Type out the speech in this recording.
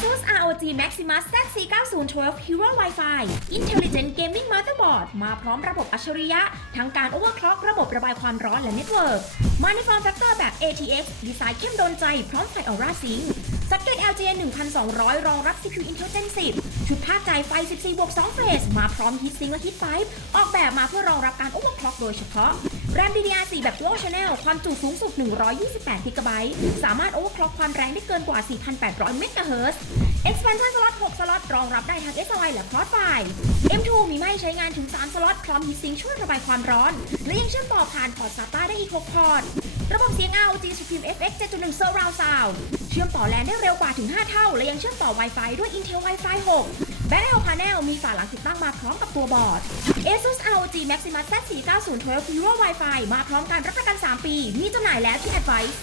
ASUS ROG Maximus Z490 12 Hero Wi-Fi Intelligent Gaming Motherboard มาพร้อมระบบอัจฉริยะ ทั้งการ overclock ระบบระบายความร้อนและ Network มาในฟอร์มแฟกเตอร์แบบ ATX ดีไซน์เข้มโดนใจ พร้อมไฟ Aura Sync สักเกต LG 1200 รองรับ CPU Intel Gen 10 ชุดภาคจ่ายไฟ 14บวก2เฟส มาพร้อม Heat Sink และ Heat Pipe ออกแบบมาเพื่อรองรับการ overclock โดยเฉพาะ RAM DDR4 แบบ Dual Channel ความจุสูงสุด 128 GB สามารถ overclock ความแรงได้เกินกว่า 4,800 MHz expansion slot 6 สล็อต รองรับได้ทั้ง SLI และ Cross ไฟ M2 มีไม่ใช้งานถึง 3 สล็อต พร้อม Heat Sink ช่วยระบายความร้อน และยังเชื่อมต่อผ่านพอร์ต SATA ได้อีก 6 พอร์ต ระบบเสียง ROG Supreme FX 7.1 Surround Sound เชื่อมต่อแลนได้เร็วกว่าถึง 5 เท่า และยังเชื่อมต่อ Wi-Fi ด้วย Intel Wi-Fi 6 Battle Panel มีฝาหลังติดตั้งมาพร้อมกับตัวบอร์ด ASUS ROG Maximus Z490 12 Hero Wi-Fi มาพร้อมการรับประกัน 3 ปี มีจำหน่ายแล้วที่ Advice